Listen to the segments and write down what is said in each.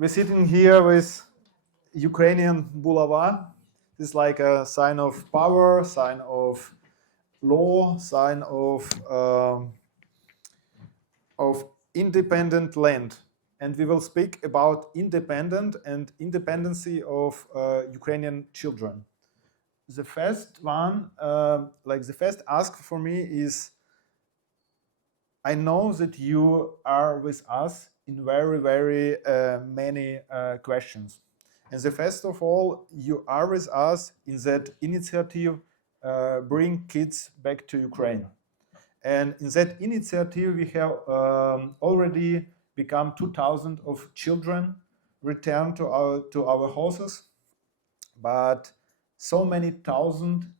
we're sitting here with Ukrainian bulava. This is like a sign of power, sign of law, sign of independent land. And we will speak about independent and independency of Ukrainian children. The first one, the first ask for me is, I know that you are with us in very, very many questions. And the first of all, you are with us in that initiative, Bring Kids Back to Ukraine. And in that initiative, we have already become 2,000 of children returned to our houses, but so many thousand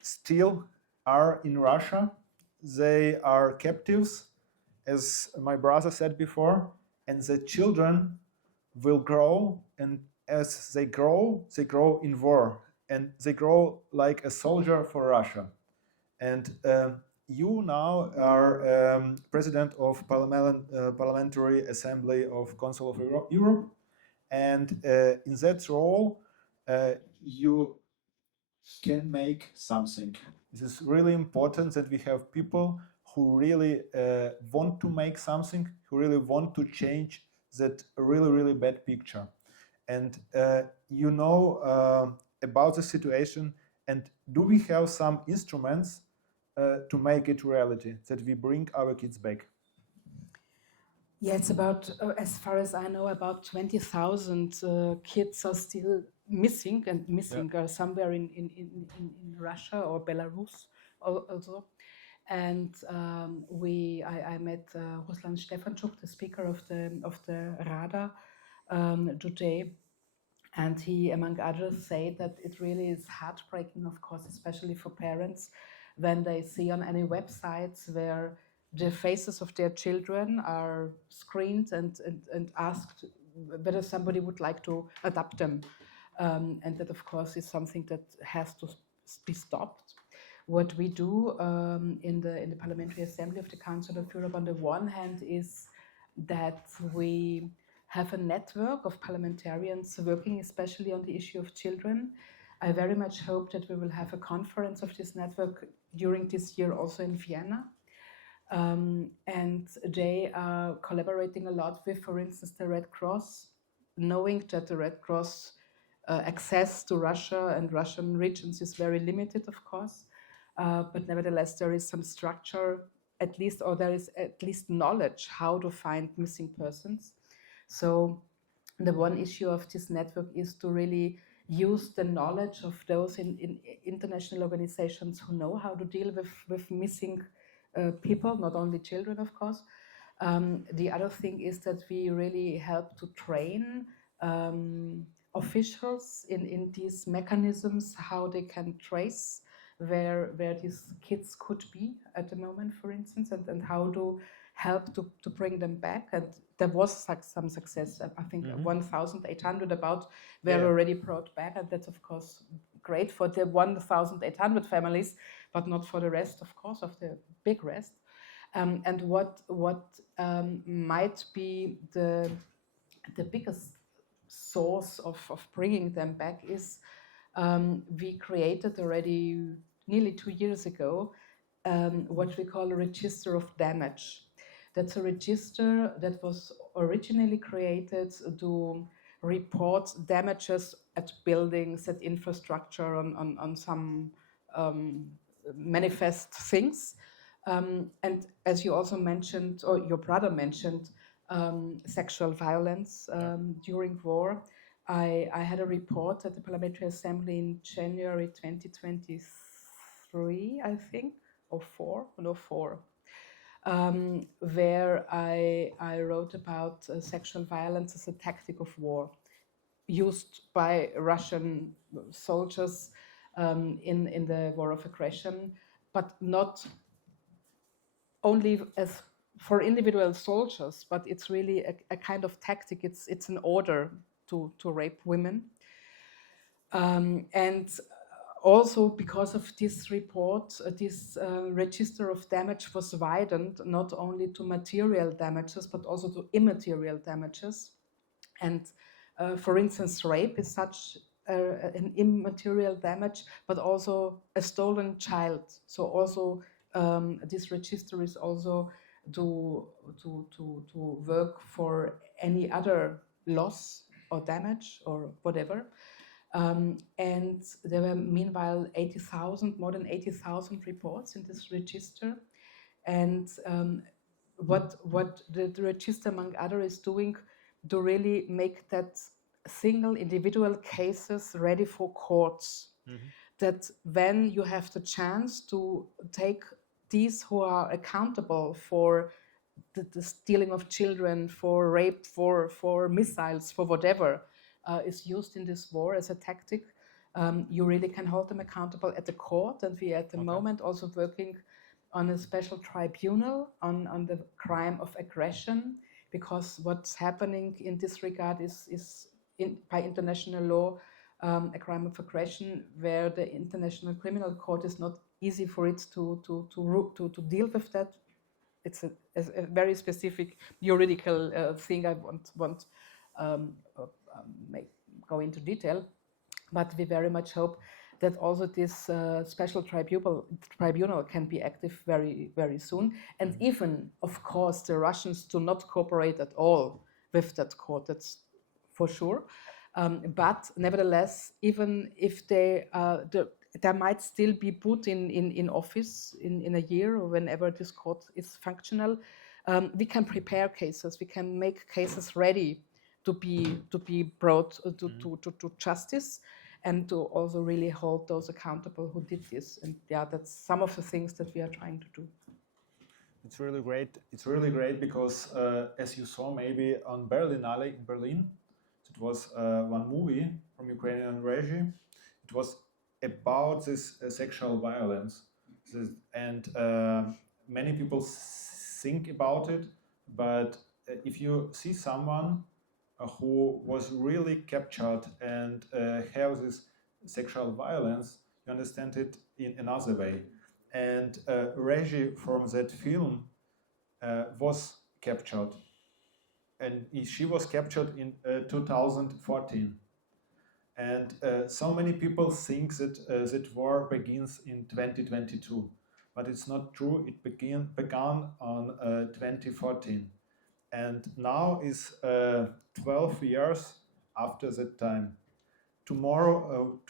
still are in Russia. They are captives, as my brother said before, and the children will grow, and as they grow in war, and they grow like a soldier for Russia. And you now are president of Parliamentary Assembly of Council of Europe, and in that role, you can make something. This is really important that we have people who really want to make something, who really want to change that really, really bad picture. And you know about the situation, and do we have some instruments to make it reality, that we bring our kids back? Yeah, it's about, as far as I know, about 20,000 kids are still missing somewhere in Russia or Belarus also. And I met Ruslan Stefanchuk, the speaker of the Rada, today, and he, among others, said that it really is heartbreaking, of course, especially for parents, when they see on any websites where the faces of their children are screened and asked whether somebody would like to adopt them. And that, of course, is something that has to be stopped. What we do in the Parliamentary Assembly of the Council of Europe, on the one hand, is that we have a network of parliamentarians working especially on the issue of children. I very much hope that we will have a conference of this network during this year also in Vienna. And they are collaborating a lot with, for instance, the Red Cross, knowing that the Red Cross access to Russia and Russian regions is very limited, of course. But nevertheless, there is some structure, at least, or there is at least knowledge how to find missing persons. So the one issue of this network is to really use the knowledge of those in international organizations who know how to deal with missing people, not only children, of course. The other thing is that we really help to train officials in these mechanisms, how they can trace where these kids could be at the moment, for instance, and how to help to bring them back. And there was some success. I think 1,800 about were already brought back, and that's, of course, great for the 1,800 families, but not for the rest, of course, of the big rest. And what might be the biggest source of bringing them back is we created already nearly 2 years ago what we call a register of damage. That's a register that was originally created to report damages at buildings, at infrastructure, on some manifest things. And as you also mentioned, or your brother mentioned, sexual violence during war. I had a report at the Parliamentary Assembly in January 2023, I think, or four, where I wrote about sexual violence as a tactic of war used by Russian soldiers in the war of aggression, but not only as for individual soldiers, but it's really a kind of tactic. It's an order to rape women. And also because of this report, this register of damage was widened not only to material damages, but also to immaterial damages. And for instance, rape is such an immaterial damage, but also a stolen child. So also this register is also to work for any other loss or damage or whatever. And there were meanwhile more than 80,000 reports in this register. And what the register, among others, is doing to really make that single individual cases ready for courts. Mm-hmm. That when you have the chance to take these who are accountable for the stealing of children, for rape, for missiles, for whatever is used in this war as a tactic, you really can hold them accountable at the court. And we are at the moment also working on a special tribunal on the crime of aggression, because what's happening in this regard is by international law a crime of aggression, where the International Criminal Court is not easy for it to deal with that. It's a very specific juridical thing. I won't go into detail, but we very much hope that also this special tribunal can be active very, very soon. And even, of course, the Russians do not cooperate at all with that court, that's for sure. But nevertheless, even if they might still be put in office in a year or whenever this court is functional, we can prepare cases, we can make cases ready to be brought to justice, and to also really hold those accountable who did this. And yeah, that's some of the things that we are trying to do. It's really great. It's really great because, as you saw maybe on Berlinale in Berlin, it was one movie from Ukrainian regime. It was about this sexual violence, and many people think about it. But if you see someone who was really captured and have this sexual violence, you understand it in another way. And Reggie from that film was captured, and she was captured in 2014. And so many people think that that war begins in 2022, but it's not true. It began on 2014. And now is 12 years after that time. Tomorrow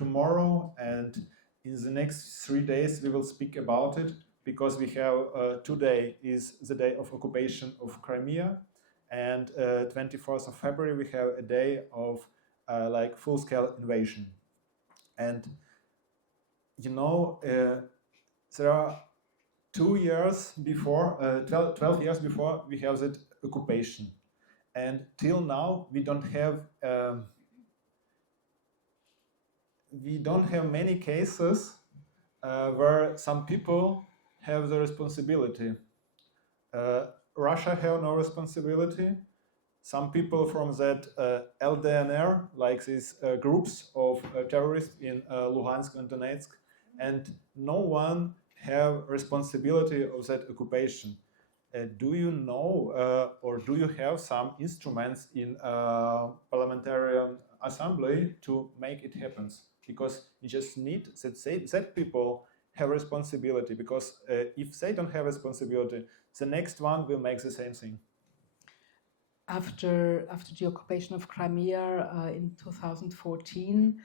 and in the next 3 days we will speak about it, because we have today is the day of occupation of Crimea, and 24th of February we have a day of like full-scale invasion. And you know, there are 2 years before, 12 years before we have that occupation, and till now we don't have many cases where some people have the responsibility. Russia have no responsibility. Some people from that LDNR, like these groups of terrorists in Luhansk and Donetsk, and no one have responsibility of that occupation. Do you know, or do you have some instruments in Parliamentary Assembly to make it happen? Because you just need that people have responsibility, because if they don't have responsibility, the next one will make the same thing. After the occupation of Crimea in 2014,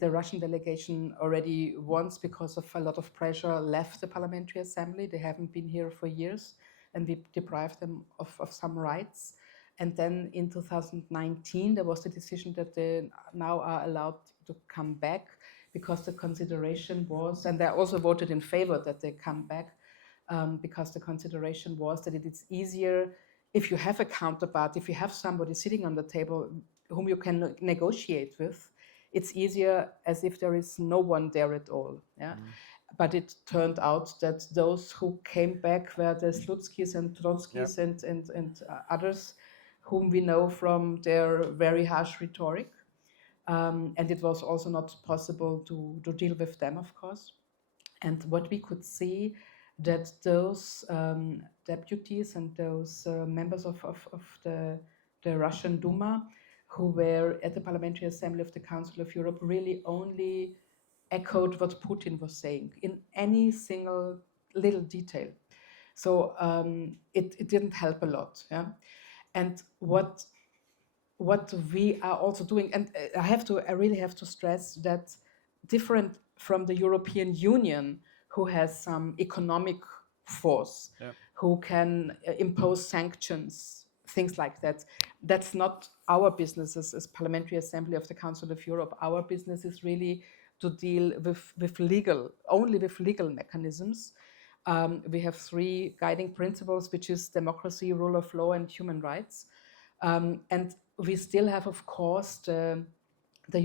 the Russian delegation already once, because of a lot of pressure, left the Parliamentary Assembly. They haven't been here for years, and we deprived them of some rights. And then in 2019, there was the decision that they now are allowed to come back, because the consideration was, and they also voted in favor that they come back, because the consideration was that it is easier if you have a counterpart, if you have somebody sitting on the table whom you can negotiate with. It's easier as if there is no one there at all. Yeah. Mm. But it turned out that those who came back were the Slutskys and Trotskys, yep, and others whom we know from their very harsh rhetoric. And it was also not possible to deal with them, of course. And what we could see, that those deputies and those members of the Russian Duma who were at the Parliamentary Assembly of the Council of Europe really only echoed what Putin was saying in any single little detail. So it didn't help a lot. Yeah? And what we are also doing, and I really have to stress that different from the European Union, who has some economic force, who can impose sanctions, things like that. That's not our business as Parliamentary Assembly of the Council of Europe. Our business is really to deal with legal mechanisms. We have 3 guiding principles, which is democracy, rule of law, and human rights. And we still have, of course, the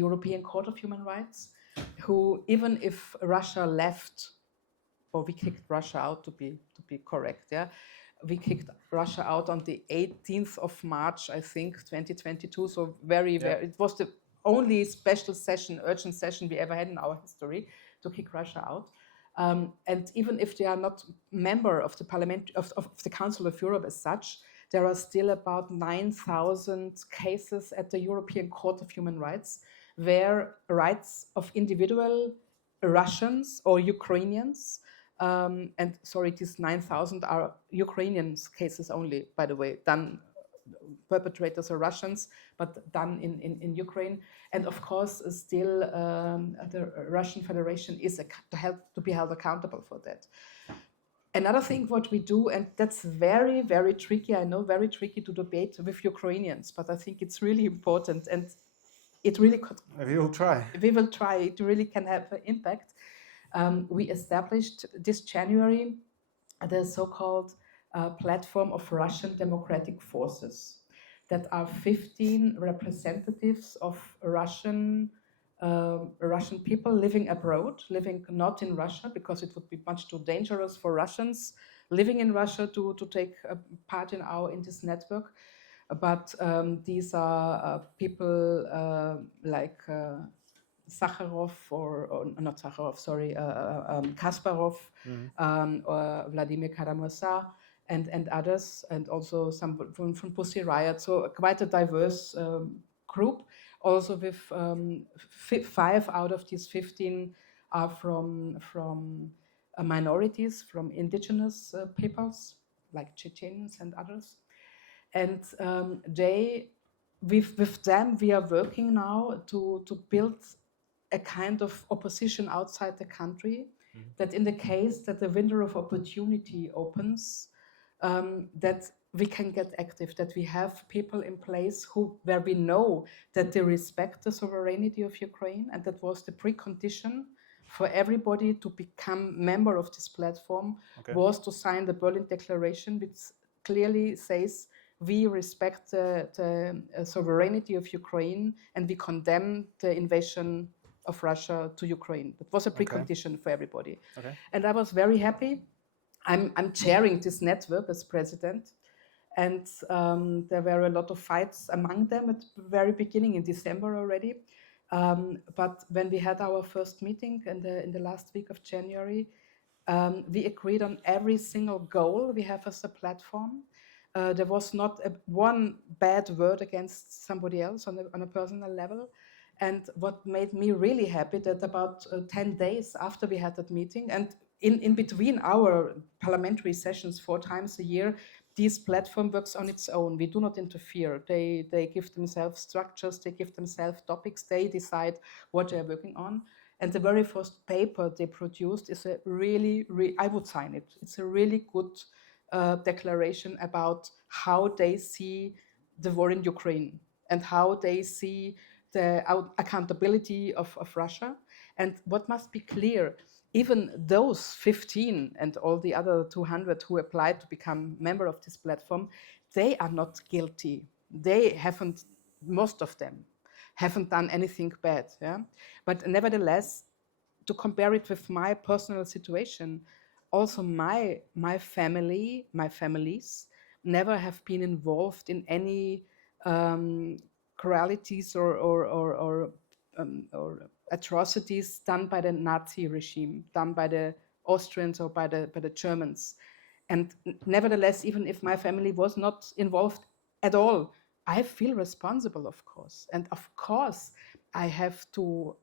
European Court of Human Rights, who, even if Russia left, or we kicked Russia out, to be correct, yeah, we kicked Russia out on the 18th of March, I think, 2022. So very, it was the only special session, urgent session we ever had in our history to kick Russia out. And even if they are not member of the Parliament of the Council of Europe as such, there are still about 9,000 cases at the European Court of Human Rights where rights of individual Russians or Ukrainians, and sorry, these 9,000 are Ukrainians cases only, by the way, done, perpetrators are Russians, but done in Ukraine. And of course, still the Russian Federation is to be held accountable for that. Another thing what we do, and that's very, very tricky, I know, very tricky to debate with Ukrainians, but I think it's really important, and it really could. We will try. We will try. It really can have an impact. We established this January the so-called platform of Russian democratic forces. That are 15 representatives of Russian people living abroad, living not in Russia, because it would be much too dangerous for Russians living in Russia to take part in this network. But these are people like Sakharov, or not Sakharov, sorry, Kasparov, or Vladimir Karamurza, and others, and also some from Pussy Riot. So quite a diverse group. Also with 5 out of these 15 are from minorities, from indigenous peoples, like Chechens and others. And with them, we are working now to build a kind of opposition outside the country, that in the case that the window of opportunity opens, that we can get active, that we have people in place where we know that they respect the sovereignty of Ukraine, and that was the precondition for everybody to become member of this platform, was to sign the Berlin Declaration, which clearly says we respect the sovereignty of Ukraine and we condemn the invasion of Russia to Ukraine. That was a precondition for everybody. And I was very happy. I'm chairing this network as president, and there were a lot of fights among them at the very beginning in December already. But when we had our first meeting in the last week of January, we agreed on every single goal we have as a platform. There was not one bad word against somebody else on a personal level. And what made me really happy, that about 10 days after we had that meeting, and in between our parliamentary sessions 4 times a year, this platform works on its own. We do not interfere. They give themselves structures, they give themselves topics, they decide what they're working on. And the very first paper they produced is a really, I would sign it. It's a really good declaration about how they see the war in Ukraine and how they see the accountability of Russia. And what must be clear, even those 15 and all the other 200 who applied to become member of this platform, they are not guilty. They haven't, most of them, haven't done anything bad. Yeah? But nevertheless, to compare it with my personal situation, also my family, my families, never have been involved in any cruelties or atrocities done by the Nazi regime, done by the Austrians or by the Germans. And nevertheless, even if my family was not involved at all, I feel responsible, of course. And of course, I have to,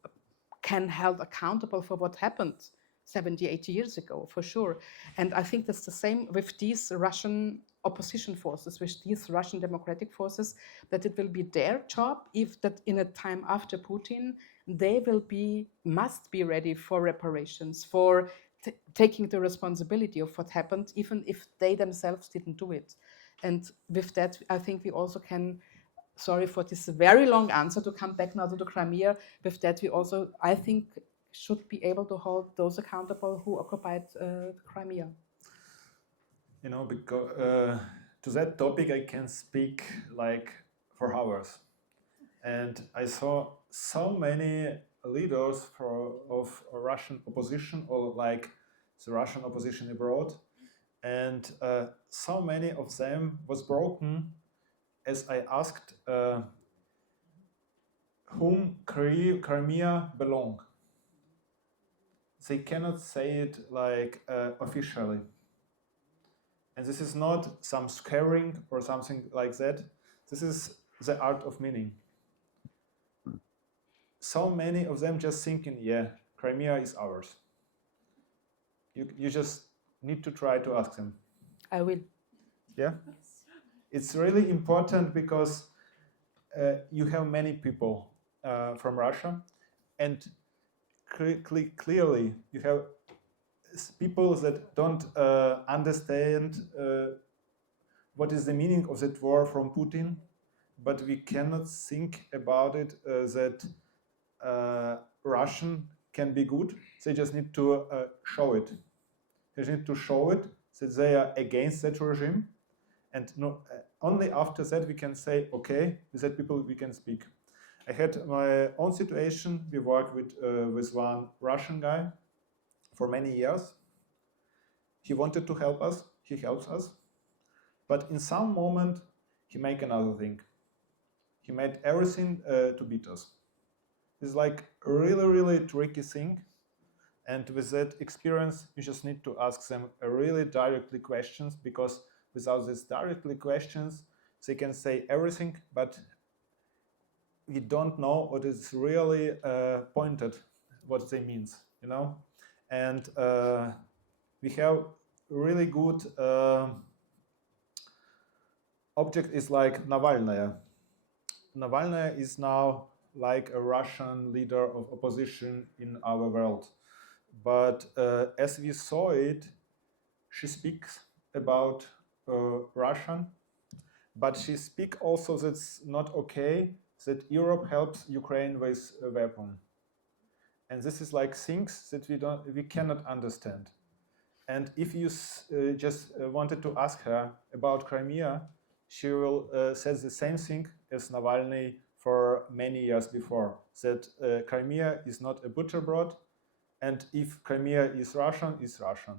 can held accountable for what happened 70, 80 years ago, for sure. And I think that's the same with these Russian opposition forces, with these Russian democratic forces, that it will be their job, if that in a time after Putin, they will be, must be ready for reparations, for taking the responsibility of what happened, even if they themselves didn't do it. And with that, I think we also can, sorry for this very long answer, to come back now to the Crimea, with that we also, I think, should be able to hold those accountable who occupied Crimea. You know, because to that topic I can speak like for hours. And I saw so many leaders of Russian opposition, or like the Russian opposition abroad, and so many of them was broken as I asked whom Crimea belong. They cannot say it like officially. And this is not some scaring or something like that. This is the art of meaning. So many of them just thinking, yeah, Crimea is ours. You just need to try to ask them. I will. Yeah? It's really important because you have many people from Russia, and clearly you have people that don't understand what is the meaning of that war from Putin, but we cannot think about it that Russian can be good. They just need to show it. They need to show it that they are against that regime, and no, only after that we can say, okay, with that people we can speak. I had my own situation. We worked with one Russian guy for many years. He wanted to help us. He helps us. But in some moment, he made another thing. He made everything to beat us. It's like a really, really tricky thing. And with that experience, you just need to ask them really directly questions, because without these directly questions, they can say everything, but we don't know what is really pointed, what they means, you know. And we have really good object is like Navalny. Navalny is now like a Russian leader of opposition in our world. But as we saw it, she speaks about Russian, but she speaks also that's not okay, that Europe helps Ukraine with a weapon. And this is like things that we cannot understand. And if you just wanted to ask her about Crimea, she will say the same thing as Navalny for many years before, that Crimea is not a butcherbrot, and if Crimea is Russian, it's Russian.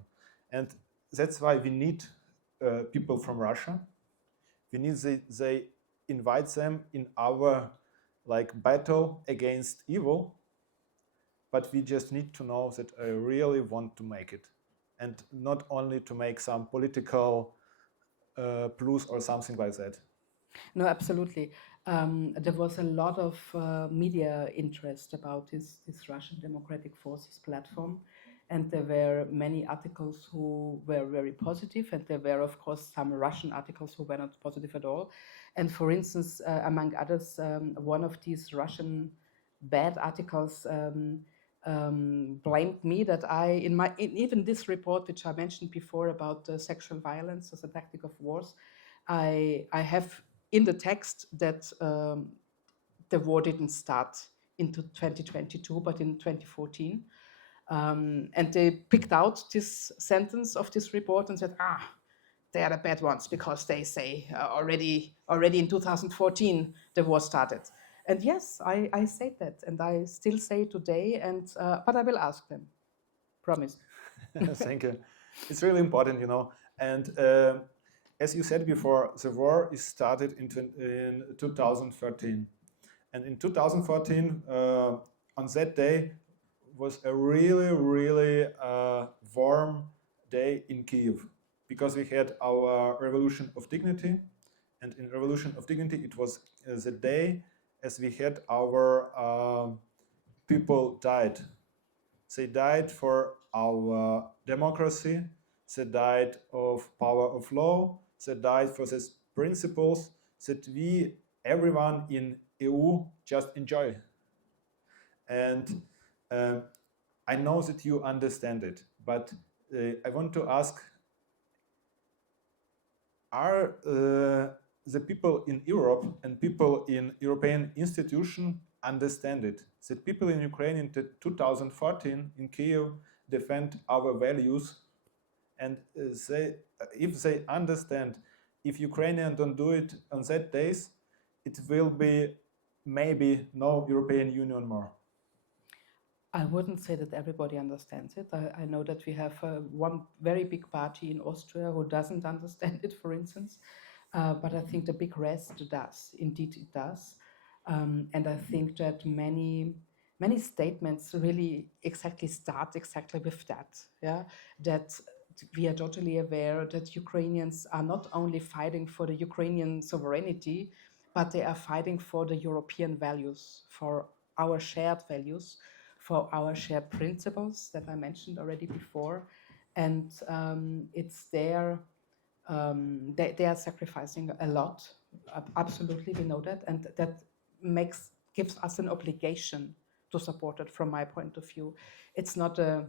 And that's why we need people from Russia. We need they invite them in our like battle against evil, but we just need to know that I really want to make it, and not only to make some political plus or something like that. No, absolutely. There was a lot of media interest about this Russian Democratic Forces platform, and there were many articles who were very positive, and there were, of course, some Russian articles who were not positive at all. And for instance, among others, one of these Russian bad articles blamed me that in even this report, which I mentioned before about sexual violence as a tactic of wars, I have in the text that the war didn't start into 2022, but in 2014. And they picked out this sentence of this report and said, they are the bad ones because they say already in 2014 the war started. And yes, I say that, and I still say today, and but I will ask them. Promise. Thank you. It's really important, you know. And as you said before, the war is started in 2013. And in 2014, on that day, was a really, really warm day in Kyiv, because we had our Revolution of Dignity, And in Revolution of Dignity, it was the day as we had our people died. They died for our democracy. They died of power of law. They died for these principles that we, everyone in EU, just enjoy. And I know that you understand it, but I want to ask, are the people in Europe and people in European institutions understand it? That people in Ukraine in 2014 in Kiev defend our values, and if they understand, if Ukrainians don't do it on that days, it will be maybe no European Union more. I wouldn't say that everybody understands it. I know that we have one very big party in Austria who doesn't understand it, for instance. But I think the big rest does. Indeed, it does. And I think that many statements really start exactly with that. Yeah, that we are totally aware that Ukrainians are not only fighting for the Ukrainian sovereignty, but they are fighting for the European values, for our shared values, for our shared principles that I mentioned already before. And it's there. They are sacrificing a lot. Absolutely, we know that, and that gives us an obligation to support it. From my point of view, it's not a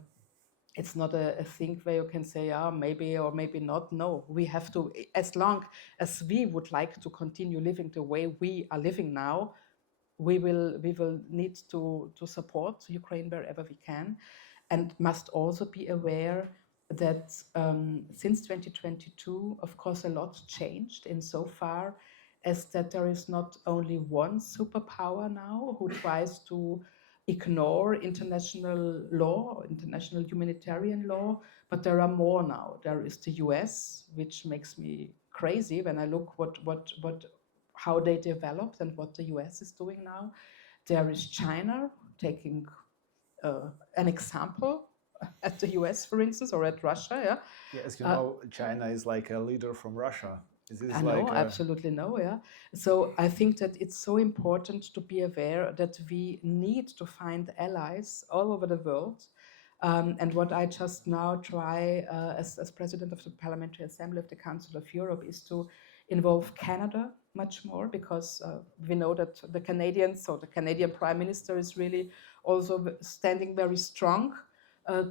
thing where you can say, maybe or maybe not. No, we have to. As long as we would like to continue living the way we are living now, we will need to support Ukraine wherever we can, and must also be aware that since 2022, of course, a lot changed insofar as that there is not only one superpower now who tries to ignore international law, international humanitarian law, but there are more now. There is the US, which makes me crazy when I look how they developed and what the US is doing now. There is China taking an example at the US, for instance, or at Russia. Yeah. Yeah, as you know, China is like a leader from Russia. I know, absolutely know, yeah. So I think that it's so important to be aware that we need to find allies all over the world. And what I just now try as president of the Parliamentary Assembly of the Council of Europe is to involve Canada much more, because we know that the Canadians, or the Canadian Prime Minister, is really also standing very strong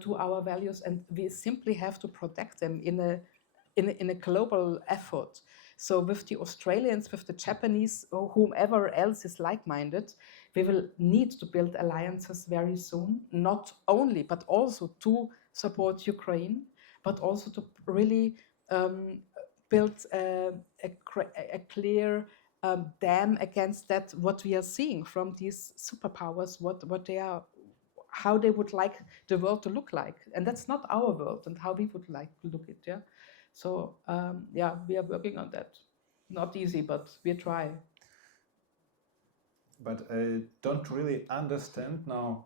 to our values, and we simply have to protect them in a global effort. So with the Australians, with the Japanese, or whomever else is like-minded, we will need to build alliances very soon, not only, but also to support Ukraine, but also to really build a clear dam against that, what we are seeing from these superpowers, what they are, how they would like the world to look like. And that's not our world and how we would like to look at it, yeah. So, we are working on that. Not easy, but we try. But I don't really understand now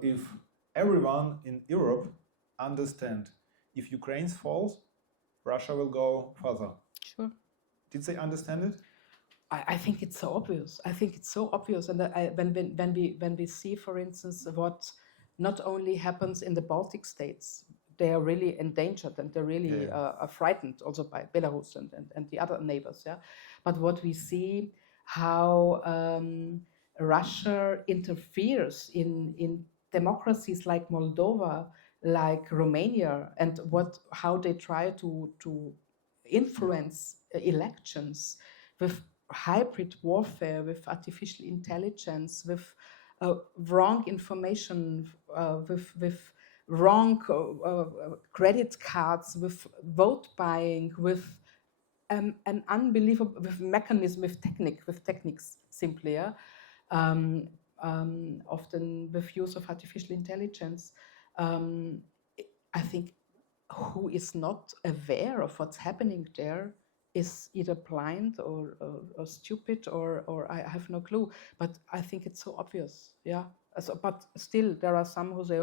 if everyone in Europe understand if Ukraine falls, Russia will go further. Sure. Did they understand it? I think it's so obvious. I think it's so obvious. And when we see, for instance, what not only happens in the Baltic states, they are really endangered and they're really are frightened also by Belarus and the other neighbors. Yeah, but what we see, how Russia interferes in democracies like Moldova, like Romania, and how they try to influence elections with hybrid warfare, with artificial intelligence, with wrong information, with wrong credit cards, with vote buying, with an unbelievable mechanism, with techniques simply, yeah? Often with use of artificial intelligence. I think who is not aware of what's happening there is either blind or stupid or I have no clue. But I think it's so obvious, yeah. But still, there are some who say,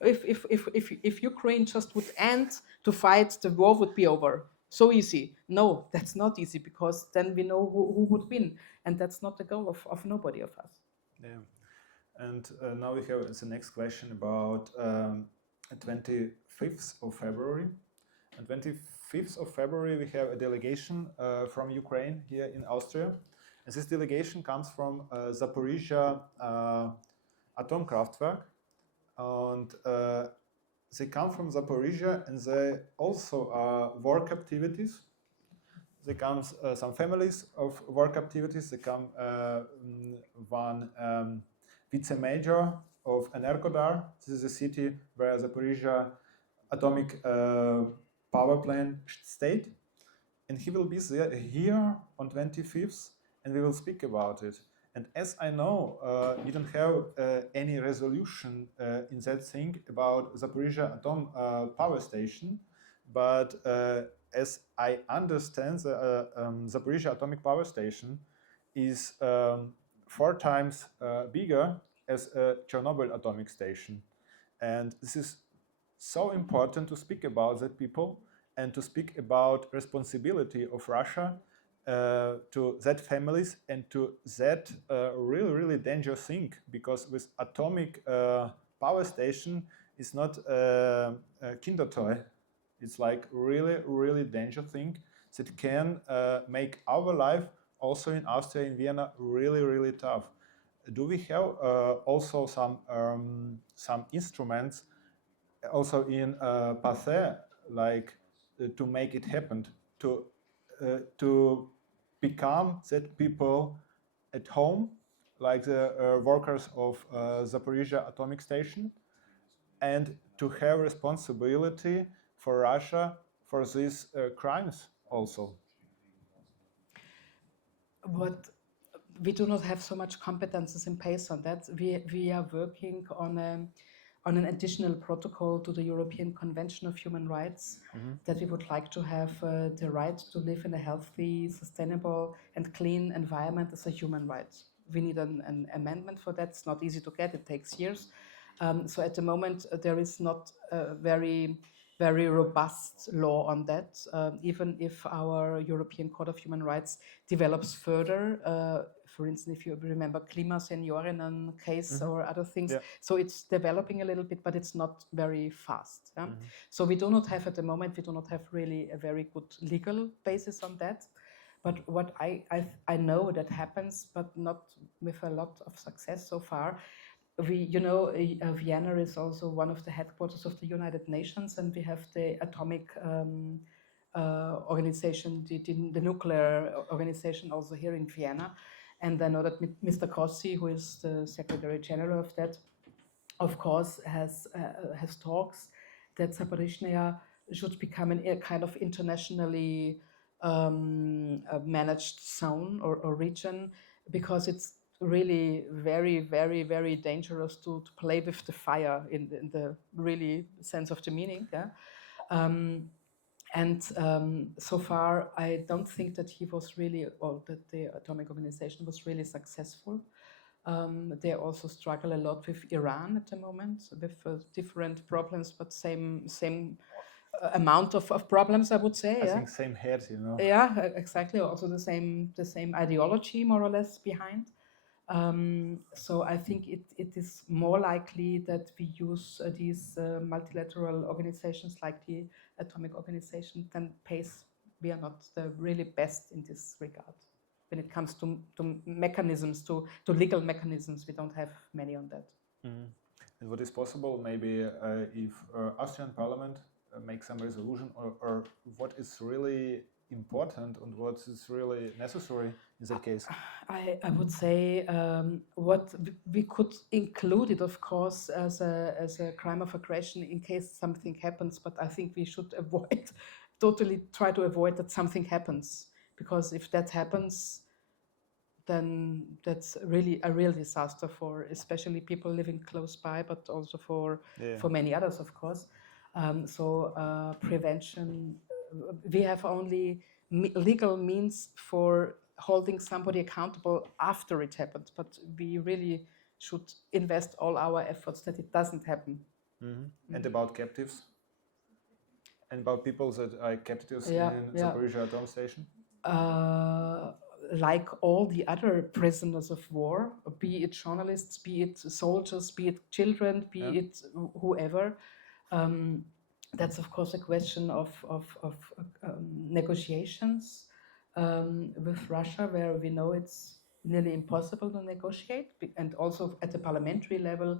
if Ukraine just would end to fight, the war would be over. so easy. No, that's not easy, because then we know who would win, and that's not the goal of nobody of us. Yeah. And now we have the next question about 25th of February. On 25th of February, we have a delegation from Ukraine here in Austria. And this delegation comes from Zaporizhia Atomkraftwerk. And they come from Zaporizhia, and they also are war captivities. They come some families of war captivities. They come one vice-major of Energodar. This is a city where Zaporizhia atomic power plant stayed. And he will be here on 25th, and we will speak about it. And as I know, you don't have any resolution in that thing about Zaporizhia atom power station, but as I understand, the Zaporizhia atomic power station is 4 times bigger as a Chernobyl atomic station. And this is so important to speak about that people and to speak about responsibility of Russia to that families and to that really dangerous thing, because with atomic power station it's not a kinder toy. It's like really dangerous thing that can make our life also in Austria, in Vienna, really tough. Do we have also some instruments also in ПАРЄ, like to make it happen, to become that people at home, like the workers of Zaporizhia atomic station, and to have responsibility for Russia for these crimes also? What we do not have so much competences in place on that. We are working on an additional protocol to the European Convention of Human Rights, that we would like to have the right to live in a healthy, sustainable and clean environment as a human right. We need an amendment for that. It's not easy to get, it takes years. So at the moment there is not a very robust law on that, even if our European Court of Human Rights develops further. For instance, if you remember Klima Seniorinnen case or other things. Yeah. So it's developing a little bit, but it's not very fast. Yeah? So we do not have at the moment, we do not have really a very good legal basis on that. But what I know that happens, but not with a lot of success so far. Vienna is also one of the headquarters of the United Nations, and we have the atomic organization, the nuclear organization also here in Vienna. And I know that Mr. Kossi, who is the Secretary General of that, of course, has talks that Zaporizhia should become a kind of internationally managed zone or region, because it's really very dangerous to play with the fire in the really sense of the meaning. Yeah? So far, I don't think that he was really, or that the atomic organization was really successful. They also struggle a lot with Iran at the moment, with different problems, but same amount of problems, I would say. I think same head, Yeah, exactly. Also the same ideology, more or less, behind. So I think it is more likely that we use these multilateral organizations like the Atomic Organization than PACE. We are not the really best in this regard. When it comes to mechanisms, to legal mechanisms, we don't have many on that. And what is possible, maybe if Austrian Parliament makes some resolution, or what is really important and what is really necessary in that case? I would say what we could include it, of course, as a crime of aggression in case something happens, but I think we should try to avoid that something happens, because if that happens, then that's really a real disaster for especially people living close by, but also for many others, of course. Prevention, we have only legal means for holding somebody accountable after it happened, but we really should invest all our efforts that it doesn't happen. And about captives? And about people that are captives in Zaporizhzhia atom station? Like all the other prisoners of war, be it journalists, be it soldiers, be it children, be it whoever. That's of course a question of negotiations with Russia, where we know it's nearly impossible to negotiate, and also at the parliamentary level.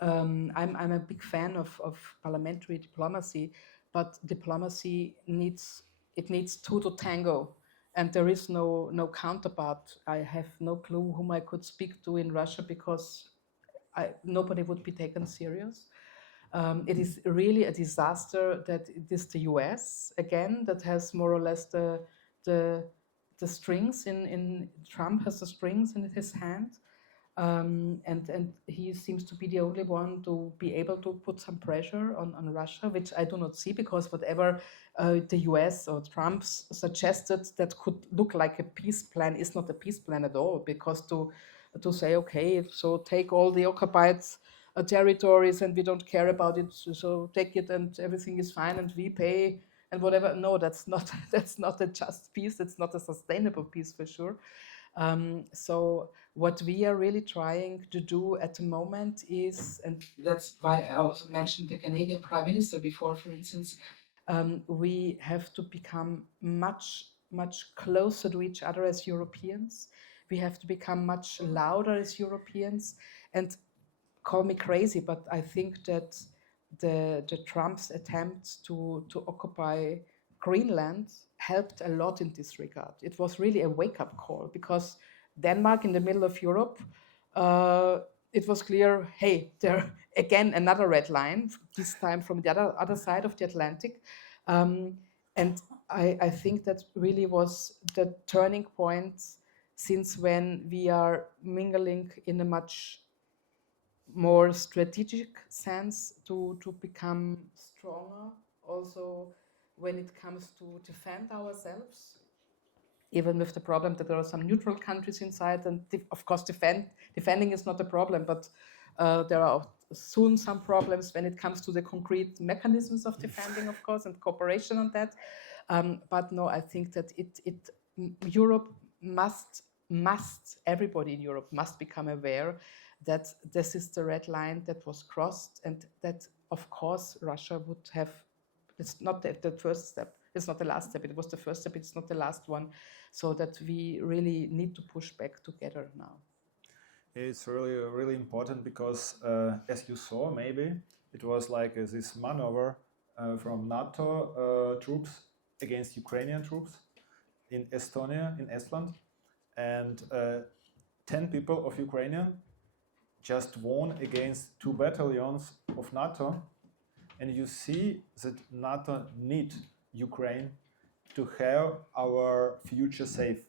I'm a big fan of parliamentary diplomacy, but diplomacy needs two to tango, and there is no counterpart. I have no clue whom I could speak to in Russia, because nobody would be taken serious. It is really a disaster that it is the US again that has more or less the strings in Trump has the strings in his hand. And he seems to be the only one to be able to put some pressure on Russia, which I do not see, because whatever the US or Trump suggested that could look like a peace plan is not a peace plan at all, because to say, okay, so take all the occupied territories and we don't care about it, so take it and everything is fine and we pay and whatever. No, that's not a just peace. It's not a sustainable peace for sure. So what we are really trying to do at the moment is, and that's why I also mentioned the Canadian Prime Minister before, for instance, we have to become much closer to each other as Europeans. We have to become much louder as Europeans. And call me crazy, but I think that the Trump's attempt to occupy Greenland helped a lot in this regard. It was really a wake-up call, because Denmark, in the middle of Europe, it was clear, hey, there again another red line, this time from the other side of the Atlantic. And I think that really was the turning point, since when we are mingling in a much more strategic sense to become stronger, also when it comes to defend ourselves, even with the problem that there are some neutral countries inside, and of course defending is not a problem, but there are soon some problems when it comes to the concrete mechanisms of defending, of course, and cooperation on that. But no, I think that Europe must, everybody in Europe must become aware that this is the red line that was crossed, and that, of course, Russia would have, it's not the first step, it's not the last step, it was the first step, it's not the last one, so that we really need to push back together now. It's really important, because as you saw, maybe, it was like this maneuver from NATO troops against Ukrainian troops in Estonia, in Estland, and 10 people of Ukrainian just won against 2 battalions of NATO, and you see that NATO need Ukraine to have our future safe.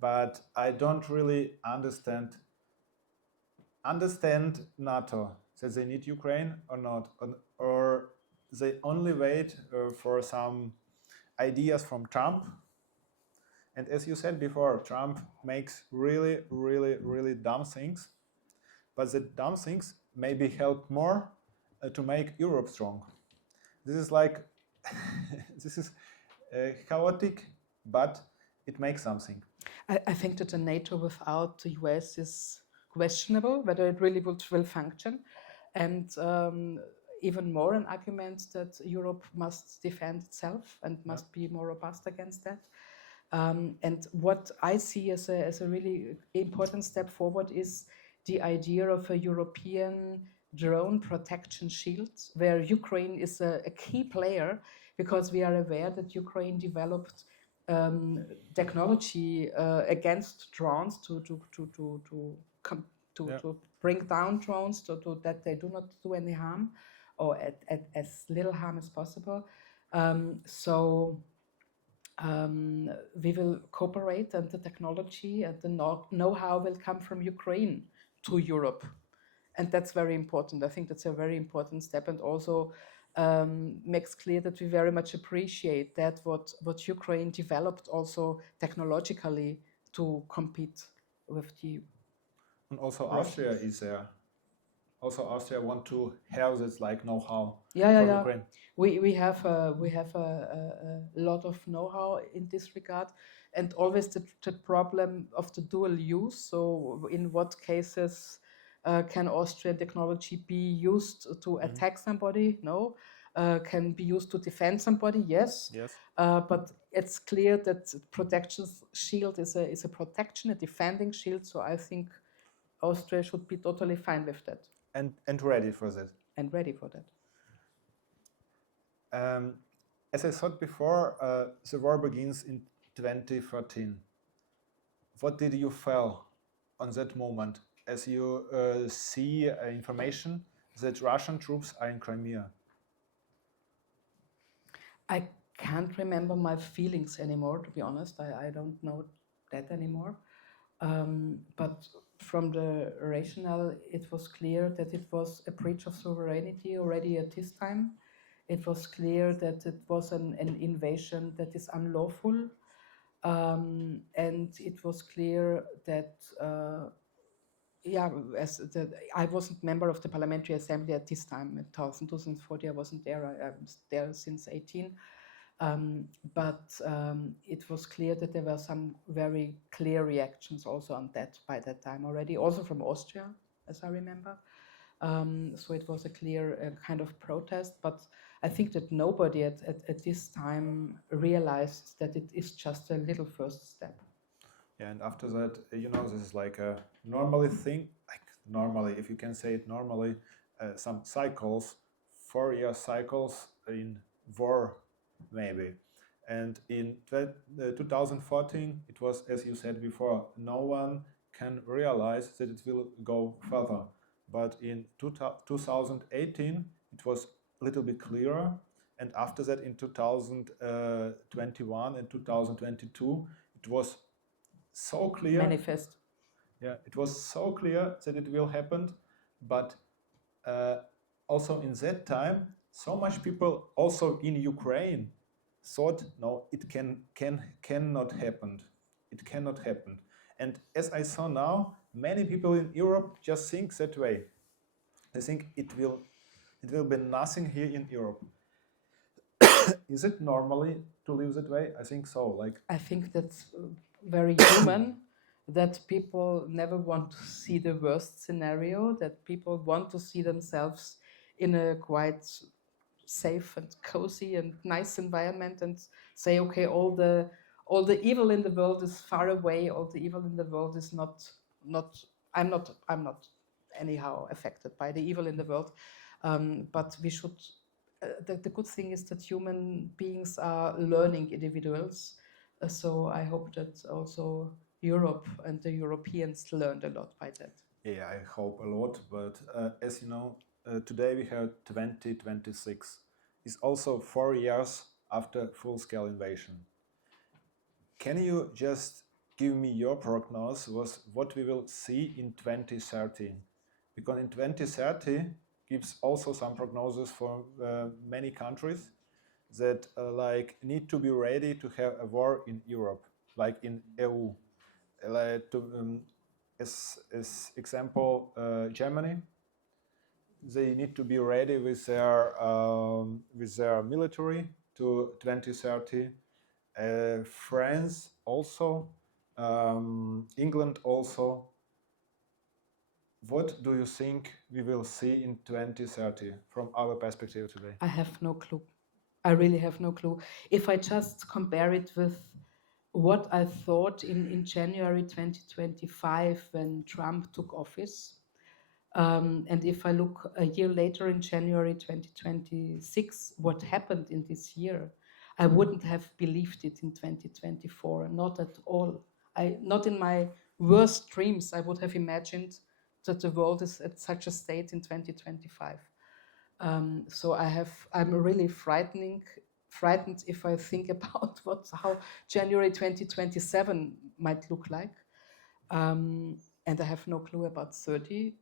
But I don't really understand NATO, that they need Ukraine or not, or they only wait for some ideas from Trump. And as you said before, Trump makes really dumb things, but the dumb things maybe help more to make Europe strong. This is like, this is chaotic, but it makes something. I think that a NATO without the US is questionable, whether it really will function. And even more an argument that Europe must defend itself and must be more robust against that. And what I see as a really important step forward is the idea of a European drone protection shield, where Ukraine is a key player, because we are aware that Ukraine developed technology against drones to bring down drones, to that they do not do any harm, or at as little harm as possible. We will cooperate, and the technology and the know-how will come from Ukraine to Europe. And that's very important. I think that's a very important step, and also makes clear that we very much appreciate that what Ukraine developed also technologically to compete with the And also Austria is there. also Austria want to have this like know-how Yeah, for yeah. Ukraine. We have a lot of know-how in this regard, and always the problem of the dual use. So, in what cases can Austrian technology be used to attack somebody? No. Can be used to defend somebody? Yes. Yes. But it's clear that protection shield is a protection, a defending shield. So I think Austria should be totally fine with that And ready for that. and ready for that. As I thought before, the war begins in 2013. What did you feel on that moment as you see information that Russian troops are in Crimea? I can't remember my feelings anymore, to be honest. I don't know that anymore. But from the rationale, it was clear that it was a breach of sovereignty already at this time. It was clear that it was an invasion that is unlawful. And it was clear that, I wasn't member of the Parliamentary Assembly at this time. In 2014, I wasn't there. I was there since 18. But it was clear that there were some very clear reactions also on that by that time already, also from Austria, as I remember. So it was a clear kind of protest, but I think that nobody at this time realized that it is just a little first step. Yeah, and after that, this is like a normally thing, like normally, if you can say it normally, some cycles, 4-year cycles in war, maybe. And in 2014, it was, as you said before, no one can realize that it will go further. But in 2018, it was a little bit clearer. And after that, in 2021 and 2022, it was so clear. Manifest. Yeah, it was so clear that it will happen. But also in that time, so much people also in Ukraine thought, no, it cannot happen. It cannot happen. And as I saw now, many people in Europe just think that way. They think it will be nothing here in Europe. Is it normally to live that way? I think so. I think that's very human. That people never want to see the worst scenario. That people want to see themselves in a quite safe and cozy and nice environment, and say, okay, all the evil in the world is far away. All the evil in the world is not. I'm not anyhow affected by the evil in the world. But we should. The good thing is that human beings are learning individuals. So I hope that also Europe and the Europeans learned a lot by that. Yeah, I hope a lot. But as you know, today we have 2026. It's also 4 years after full-scale invasion. Can you just give me your prognosis was what we will see in 2030? Because in 2030 gives also some prognosis for many countries that need to be ready to have a war in Europe, like in EU. As example, Germany, they need to be ready with their military to 2030. France also, England also. What do you think we will see in 2030 from our perspective today? I have no clue. I really have no clue. If I just compare it with what I thought in January 2025 when Trump took office, and if I look a year later in January 2026, what happened in this year, I wouldn't have believed it in 2024, not at all. Not in my worst dreams I would have imagined that the world is at such a state in 2025. So I'm really frightened if I think about how January 2027 might look like. And I have no clue about 30.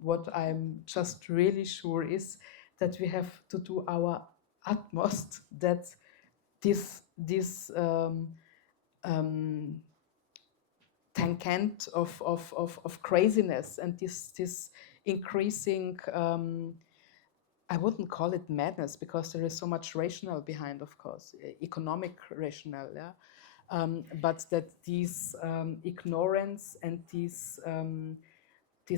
What I'm just really sure is that we have to do our utmost that this tankant of craziness and this increasing, I wouldn't call it madness because there is so much rationale behind, of course, economic rationale, yeah? But that these ignorance and these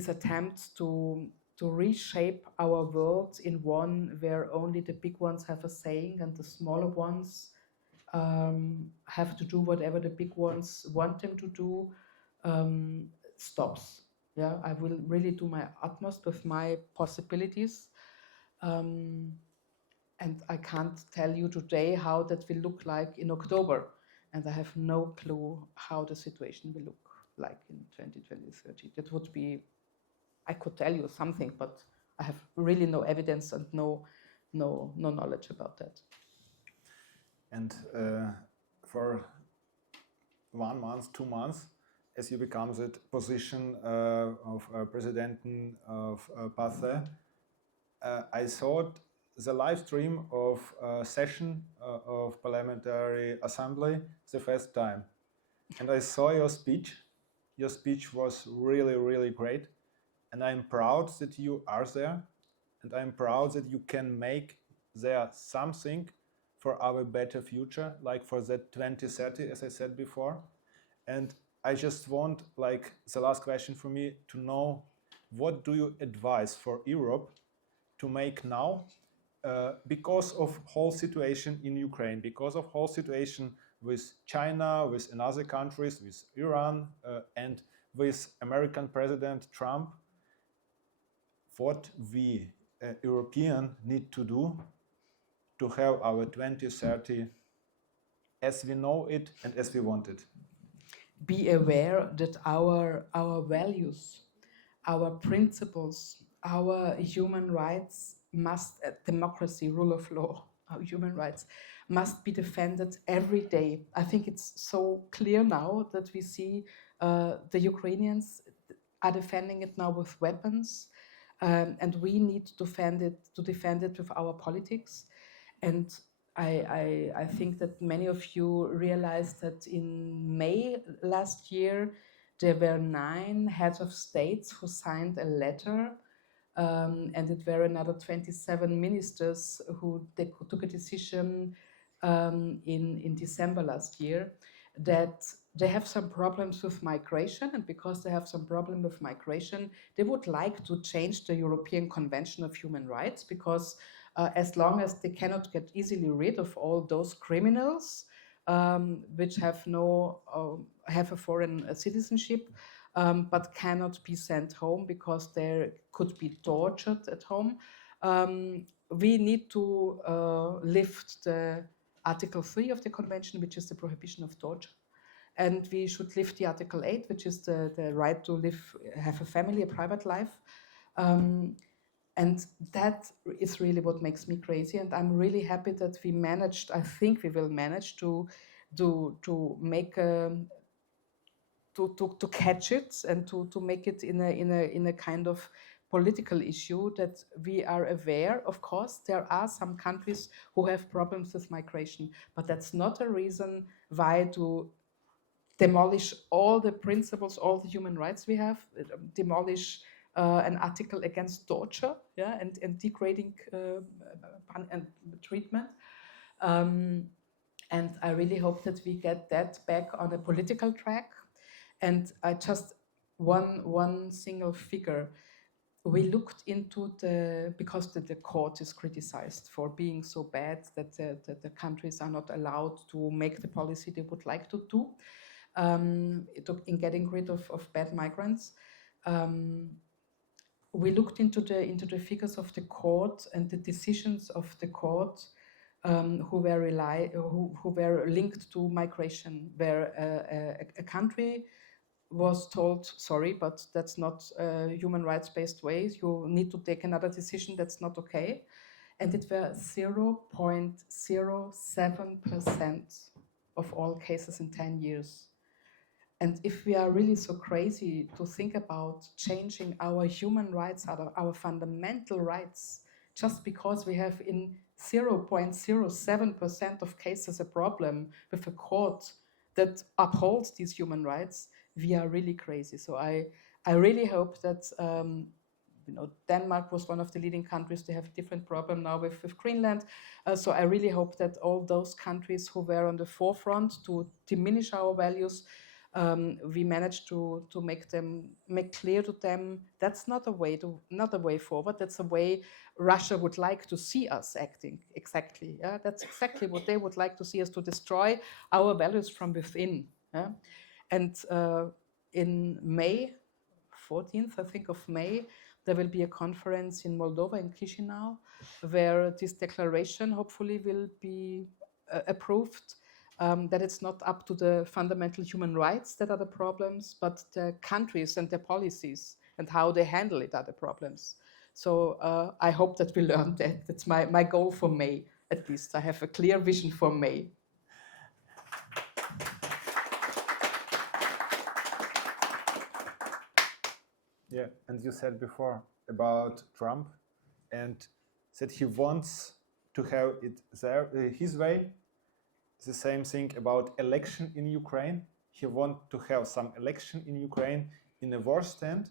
attempts to reshape our world in one where only the big ones have a saying and the smaller ones have to do whatever the big ones want them to do, stops. Yeah, I will really do my utmost with my possibilities. And I can't tell you today how that will look like in October. And I have no clue how the situation will look like in 2020-30. That would be, I could tell you something, but I have really no evidence and no knowledge about that. And for 1 month, 2 months, as you become the position of President of PARЄ, I thought the live stream of a session of Parliamentary Assembly the first time. And I saw your speech. Your speech was really, really great. And I'm proud that you are there. And I'm proud that you can make there something for our better future, like for that 2030, as I said before. And I just want, like the last question for me, to know what do you advise for Europe to make now because of whole situation in Ukraine, because of whole situation with China, with another countries, with Iran, and with American President Trump. What we European need to do to have our 2030 as we know it and as we want it. Be aware that our values, our principles, our human rights must, democracy, rule of law, our human rights must be defended every day. I think it's so clear now that we see the Ukrainians are defending it now with weapons, and we need to defend it with our politics. And I think that many of you realized that in May last year, there were 9 heads of states who signed a letter, and it were another 27 ministers who took a decision in December last year that they have some problems with migration, and because they have some problem with migration, they would like to change the European Convention of Human Rights, because as long as they cannot get easily rid of all those criminals which have have a foreign citizenship, but cannot be sent home because they could be tortured at home, we need to lift the Article 3 of the Convention, which is the prohibition of torture. And we should lift the Article 8, which is the right to have a family, a private life. And that is really what makes me crazy. And I'm really happy that we managed, I think we will manage to make to catch it and to make it in a kind of political issue, that we are aware. Of course, there are some countries who have problems with migration, but that's not a reason why to demolish all the principles, all the human rights we have, demolish an article against torture, yeah, and degrading and treatment. And I really hope that we get that back on a political track. And I just one single figure. We looked into because the court is criticized for being so bad that the countries are not allowed to make the policy they would like to do in getting rid of bad migrants. We looked into the figures of the court and the decisions of the court who were linked to migration, where a country was told, sorry, but that's not a human rights-based way. You need to take another decision. That's not okay. And it were 0.07% of all cases in 10 years. And if we are really so crazy to think about changing our human rights, our fundamental rights, just because we have in 0.07% of cases a problem with a court that upholds these human rights, we are really crazy. So I really hope that Denmark was one of the leading countries. They have a different problem now with Greenland. So I really hope that all those countries who were on the forefront to diminish our values, we managed to make clear to them that's not a way forward. That's a way Russia would like to see us acting. Exactly. Yeah? That's exactly what they would like to see us, to destroy our values from within. Yeah? And in May 14th, I think of May, there will be a conference in Moldova, in Chisinau, where this declaration hopefully will be approved, that it's not up to the fundamental human rights that are the problems, but the countries and their policies and how they handle it are the problems. So I hope that we learn that. That's my goal for May, at least. I have a clear vision for May. Yeah, and you said before about Trump and said he wants to have it his way. The same thing about election in Ukraine. He wants to have some election in Ukraine in a war stand.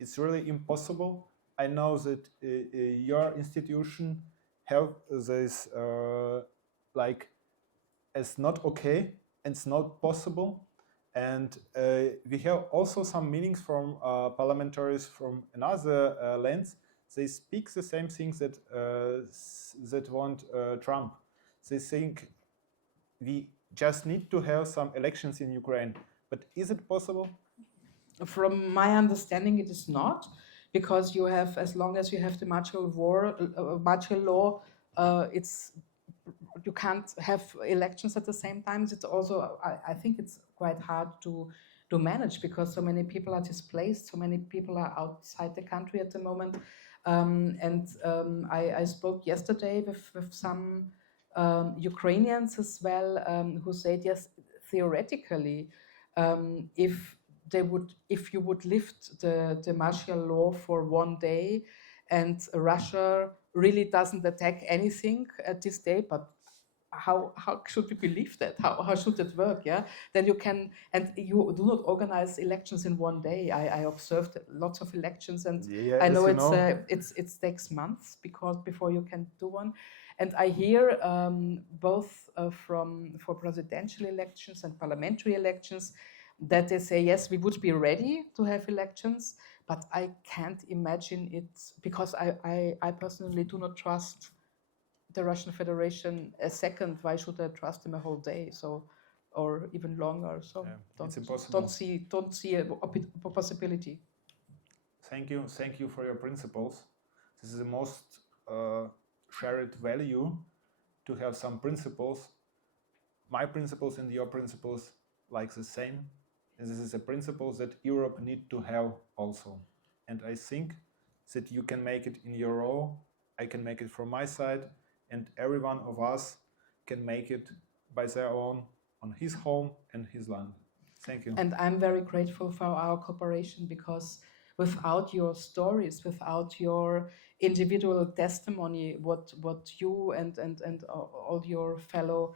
It's really impossible. I know that your institution have this like as not okay and it's not possible. And we have also some meanings from parliamentarians from another lands. They speak the same things that want Trump. They think we just need to have some elections in Ukraine. But is it possible? From my understanding, it is not, because you have, as long as you have the martial law, you can't have elections at the same time. It's also, I think it's quite hard to manage, because so many people are displaced, so many people are outside the country at the moment. I spoke yesterday with some Ukrainians as well, who said, yes, theoretically, if you would lift the martial law for one day and Russia really doesn't attack anything at this day, but how should we believe that? How should that work? Yeah, then you can, and you do not organize elections in one day. I observed lots of elections, and yeah, I know it takes months before you can do one. And I hear both for presidential elections and parliamentary elections that they say, yes, we would be ready to have elections, but I can't imagine it, because I personally do not trust the Russian Federation a second. Why should I trust them a whole day? So, or even longer. So yeah, it's impossible. Don't see a possibility. Thank you for your principles. This is the most shared value, to have some principles. My principles and your principles like the same. And this is a principle that Europe need to have also. And I think that you can make it in your role. I can make it from my side. And every one of us can make it by their own, on his home and his land. Thank you. And I'm very grateful for our cooperation, because without your stories, without your individual testimony, what you and all your fellow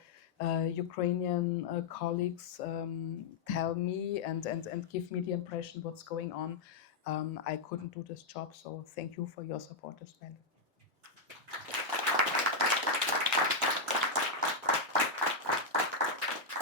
Ukrainian colleagues tell me and give me the impression what's going on, I couldn't do this job. So thank you for your support as well.